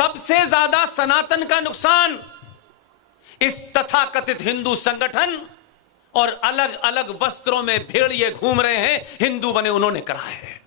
सबसे ज्यादा सनातन का नुकसान इस तथाकथित हिंदू संगठन और अलग अलग वस्त्रों में भेड़िए घूम रहे हैं हिंदू बने उन्होंने करा है।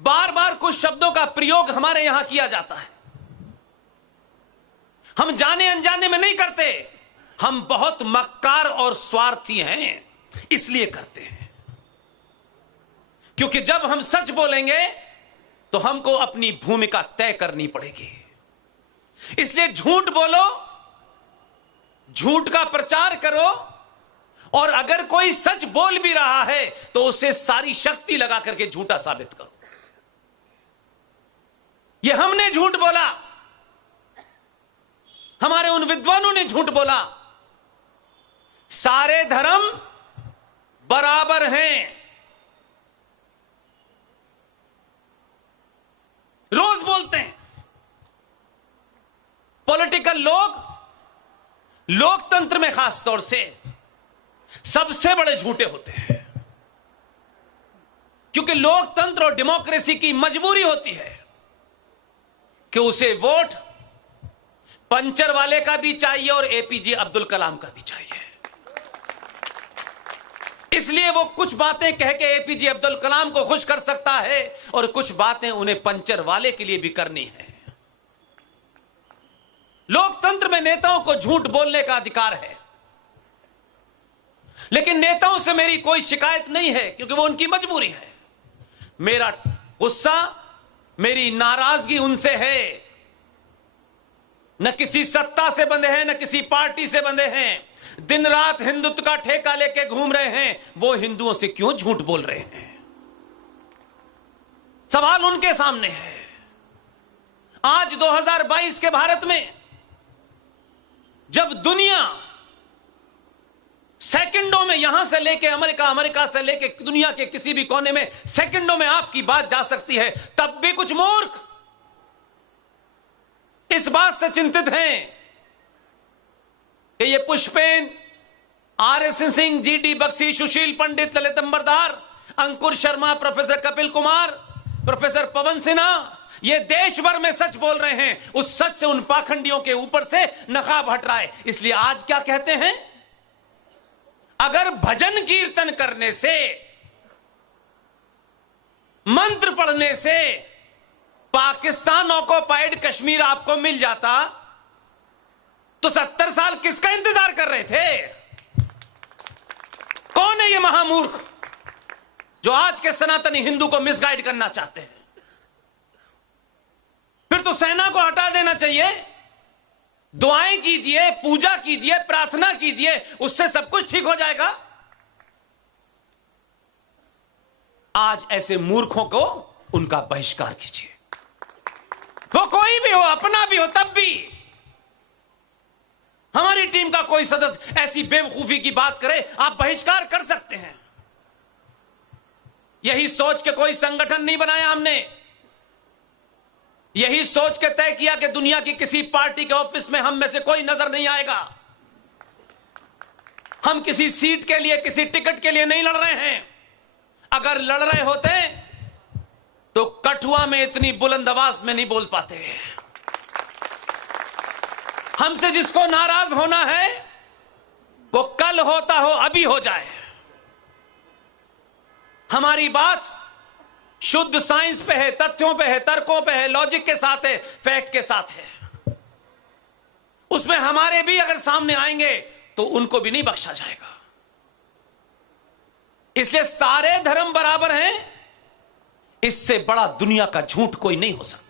बार बार कुछ शब्दों का प्रयोग हमारे यहां किया जाता है, हम जाने अनजाने में नहीं करते, हम बहुत मक्कार और स्वार्थी हैं इसलिए करते हैं। क्योंकि जब हम सच बोलेंगे तो हमको अपनी भूमिका तय करनी पड़ेगी। इसलिए झूठ बोलो, झूठ का प्रचार करो, और अगर कोई सच बोल भी रहा है तो उसे सारी शक्ति लगा करके झूठा साबित करो। ये हमने झूठ बोला, हमारे उन विद्वानों ने झूठ बोला, सारे धर्म बराबर हैं। रोज बोलते हैं पॉलिटिकल लोग, लोकतंत्र में खास तौर से सबसे बड़े झूठे होते हैं, क्योंकि लोकतंत्र और डेमोक्रेसी की मजबूरी होती है कि उसे वोट पंचर वाले का भी चाहिए और एपीजे अब्दुल कलाम का भी चाहिए। इसलिए वो कुछ बातें कह के एपीजे अब्दुल कलाम को खुश कर सकता है और कुछ बातें उन्हें पंचर वाले के लिए भी करनी है। लोकतंत्र में नेताओं को झूठ बोलने का अधिकार है, लेकिन नेताओं से मेरी कोई शिकायत नहीं है क्योंकि वो उनकी मजबूरी है। मेरा गुस्सा, मेरी नाराजगी उनसे है, न किसी सत्ता से बंधे हैं, न किसी पार्टी से बंधे हैं। दिन रात हिंदुत्व का ठेका लेके घूम रहे हैं, वो हिंदुओं से क्यों झूठ बोल रहे हैं? सवाल उनके सामने है। आज 2022 के भारत में जब दुनिया सेकंडों में यहां से लेके अमेरिका, अमेरिका से लेके दुनिया के किसी भी कोने में सेकंडों में आपकी बात जा सकती है, तब भी कुछ मूर्ख इस बात से चिंतित हैं कि ये पुष्पेन, आरएस सिंह, जीडी बख्शी, सुशील पंडित, ललित अंबरदार, अंकुर शर्मा, प्रोफेसर कपिल कुमार, प्रोफेसर पवन सिन्हा, ये देश भर में सच बोल रहे हैं। उस सच से उन पाखंडियों के ऊपर से नकाब हट रहा है। इसलिए आज क्या कहते हैं, अगर भजन कीर्तन करने से, मंत्र पढ़ने से पाकिस्तान ऑक्युपाइड कश्मीर आपको मिल जाता तो 70 साल किसका इंतजार कर रहे थे? कौन है ये महामूर्ख जो आज के सनातनी हिंदू को मिसगाइड करना चाहते हैं? फिर तो सेना को हटा देना चाहिए, दुआएं कीजिए, पूजा कीजिए, प्रार्थना कीजिए, उससे सब कुछ ठीक हो जाएगा। आज ऐसे मूर्खों को उनका बहिष्कार कीजिए, वो कोई भी हो, अपना भी हो, तब भी हमारी टीम का कोई सदस्य ऐसी बेवकूफी की बात करे, आप बहिष्कार कर सकते हैं। यही सोच के कोई संगठन नहीं बनाया हमने, यही सोच के तय किया कि दुनिया की किसी पार्टी के ऑफिस में हम में से कोई नजर नहीं आएगा। हम किसी सीट के लिए, किसी टिकट के लिए नहीं लड़ रहे हैं। अगर लड़ रहे होते तो कठुआ में इतनी बुलंद आवाज में नहीं बोल पाते। हमसे जिसको नाराज होना है वो कल होता हो, अभी हो जाए। हमारी बात शुद्ध साइंस पे है, तथ्यों पे है, तर्कों पे है, लॉजिक के साथ है, फैक्ट के साथ है। उसमें हमारे भी अगर सामने आएंगे तो उनको भी नहीं बख्शा जाएगा। इसलिए सारे धर्म बराबर हैं, इससे बड़ा दुनिया का झूठ कोई नहीं हो सकता।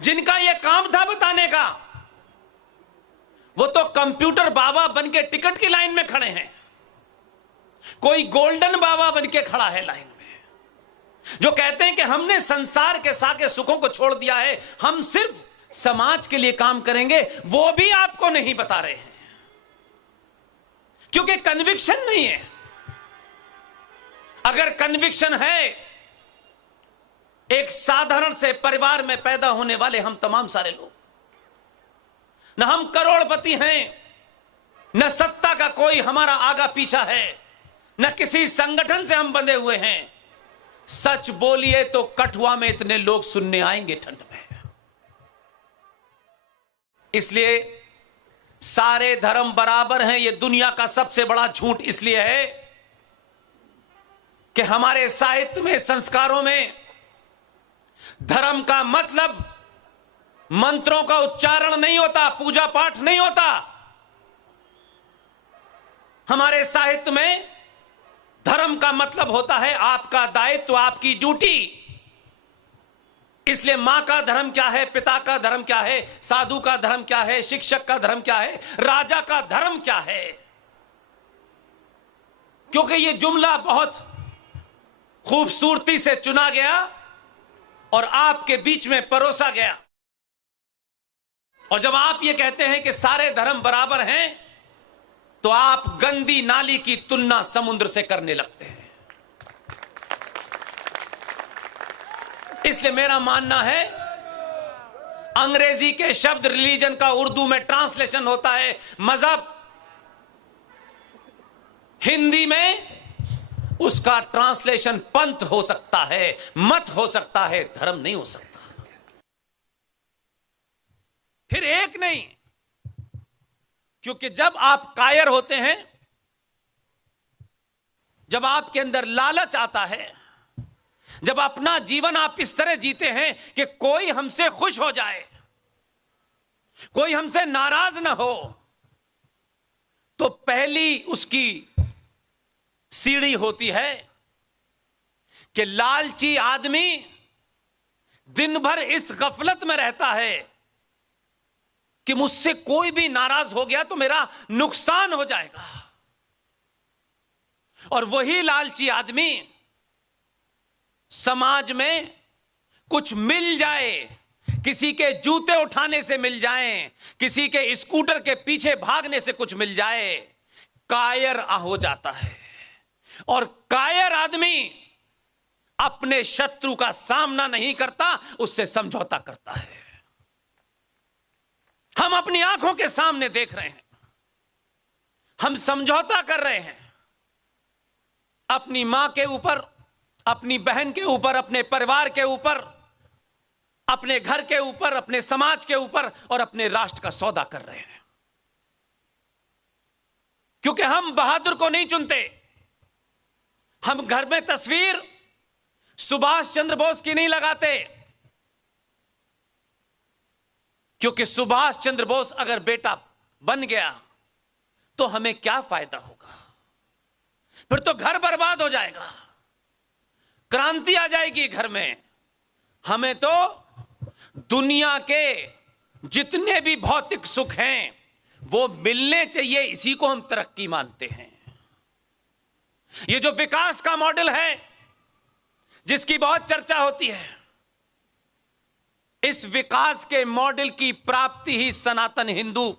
जिनका यह काम था बताने का, वो तो कंप्यूटर बाबा बनके टिकट की लाइन में खड़े हैं। कोई गोल्डन बाबा बनके खड़ा है लाइन में, जो कहते हैं कि हमने संसार के साके सुखों को छोड़ दिया है, हम सिर्फ समाज के लिए काम करेंगे। वो भी आपको नहीं बता रहे हैं क्योंकि कन्विक्शन नहीं है। अगर कन्विक्शन है, एक साधारण से परिवार में पैदा होने वाले हम तमाम सारे लोग, न हम करोड़पति हैं, न सत्ता का कोई हमारा आगा पीछा है, न किसी संगठन से हम बंधे हुए हैं। सच बोलिए तो कठुआ में इतने लोग सुनने आएंगे ठंड में। इसलिए सारे धर्म बराबर हैं, यह दुनिया का सबसे बड़ा झूठ इसलिए है कि हमारे साहित्य में, संस्कारों में धर्म का मतलब मंत्रों का उच्चारण नहीं होता, पूजा पाठ नहीं होता। हमारे साहित्य में धर्म का मतलब होता है आपका दायित्व, आपकी ड्यूटी। इसलिए मां का धर्म क्या है, पिता का धर्म क्या है, साधु का धर्म क्या है, शिक्षक का धर्म क्या है, राजा का धर्म क्या है, क्योंकि यह जुमला बहुत खूबसूरती से चुना गया और आपके बीच में परोसा गया। और जब आप ये कहते हैं कि सारे धर्म बराबर हैं, तो आप गंदी नाली की तुलना समुद्र से करने लगते हैं। इसलिए मेरा मानना है, अंग्रेजी के शब्द रिलीजन का उर्दू में ट्रांसलेशन होता है मजहब, हिंदी में उसका ट्रांसलेशन पंथ हो सकता है, मत हो सकता है, धर्म नहीं हो सकता। फिर एक नहीं, क्योंकि जब आप कायर होते हैं, जब आपके अंदर लालच आता है, जब अपना जीवन आप इस तरह जीते हैं कि कोई हमसे खुश हो जाए, कोई हमसे नाराज ना हो, तो पहली उसकी सीढ़ी होती है कि लालची आदमी दिन भर इस गफलत में रहता है कि मुझसे कोई भी नाराज हो गया तो मेरा नुकसान हो जाएगा। और वही लालची आदमी समाज में कुछ मिल जाए, किसी के जूते उठाने से मिल जाएं, किसी के स्कूटर के पीछे भागने से कुछ मिल जाए, कायर हो जाता है। और कायर आदमी अपने शत्रु का सामना नहीं करता, उससे समझौता करता है। हम अपनी आंखों के सामने देख रहे हैं, हम समझौता कर रहे हैं अपनी मां के ऊपर, अपनी बहन के ऊपर, अपने परिवार के ऊपर, अपने घर के ऊपर, अपने समाज के ऊपर और अपने राष्ट्र का सौदा कर रहे हैं। क्योंकि हम बहादुर को नहीं चुनते, हम घर में तस्वीर सुभाष चंद्र बोस की नहीं लगाते, क्योंकि सुभाष चंद्र बोस अगर बेटा बन गया तो हमें क्या फायदा होगा, फिर तो घर बर्बाद हो जाएगा, क्रांति आ जाएगी घर में। हमें तो दुनिया के जितने भी भौतिक सुख हैं वो मिलने चाहिए, इसी को हम तरक्की मानते हैं। ये जो विकास का मॉडल है जिसकी बहुत चर्चा होती है, इस विकास के मॉडल की प्राप्ति ही सनातन हिंदू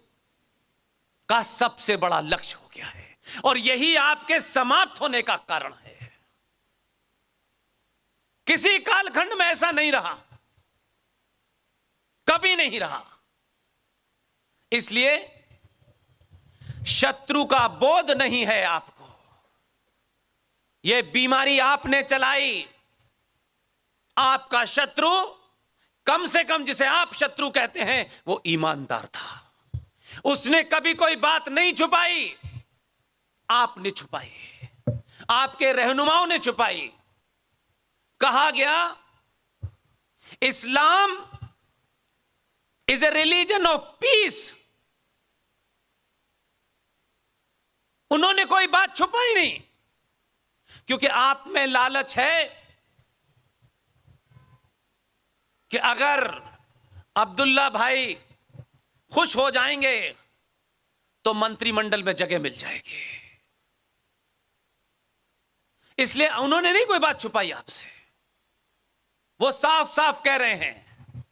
का सबसे बड़ा लक्ष्य हो गया है और यही आपके समाप्त होने का कारण है। किसी कालखंड में ऐसा नहीं रहा, कभी नहीं रहा। इसलिए शत्रु का बोध नहीं है आपको, यह बीमारी आपने चलाई। आपका शत्रु, कम से कम जिसे आप शत्रु कहते हैं, वो ईमानदार था, उसने कभी कोई बात नहीं छुपाई, आपने छुपाई, आपके रहनुमाओं ने छुपाई। कहा गया Islam is a religion of peace, उन्होंने कोई बात छुपाई नहीं, क्योंकि आप में लालच है कि अगर अब्दुल्ला भाई खुश हो जाएंगे तो मंत्रिमंडल में जगह मिल जाएगी। इसलिए उन्होंने नहीं कोई बात छुपाई आपसे, वो साफ साफ कह रहे हैं,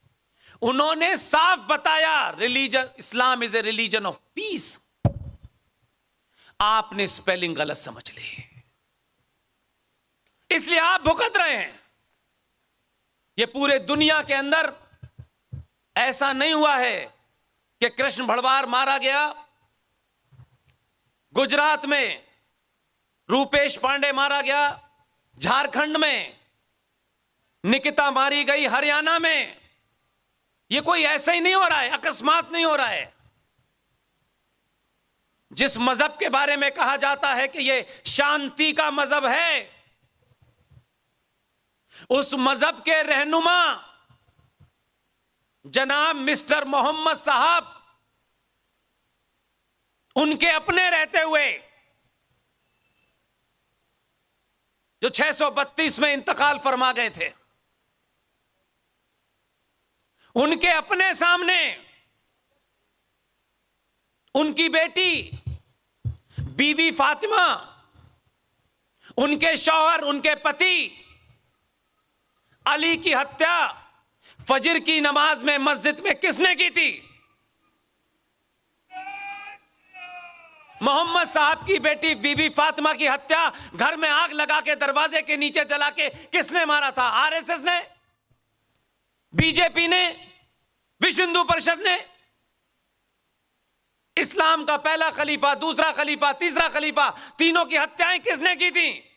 उन्होंने साफ बताया religion, Islam is a religion of piece. आपने स्पेलिंग गलत समझ ली, इसलिए आप भुगत रहे हैं। ये पूरे दुनिया के अंदर ऐसा नहीं हुआ है कि कृष्ण भड़वार मारा गया, गुजरात में रूपेश पांडे मारा गया, झारखंड में निकिता मारी गई हरियाणा में। यह कोई ऐसे ही नहीं हो रहा है, अकस्मात नहीं हो रहा है। जिस मजहब के बारे में कहा जाता है कि यह शांति का मजहब है, उस मजहब के रहनुमा जनाब मिस्टर मोहम्मद साहब, उनके अपने रहते हुए जो 632 में इंतकाल फरमा गए थे, उनके अपने सामने उनकी बेटी बीबी फातिमा, उनके शौहर, उनके पति अली की हत्या फजर की नमाज में मस्जिद में किसने की थी? मोहम्मद साहब की बेटी बीबी फातिमा की हत्या घर में आग लगा के दरवाजे के नीचे जला के किसने मारा था? आरएसएस ने, बीजेपी ने, विश्व हिंदू परिषद ने। इस्लाम का पहला खलीफा, दूसरा खलीफा, तीसरा खलीफा, तीनों की हत्याएं किसने की थी?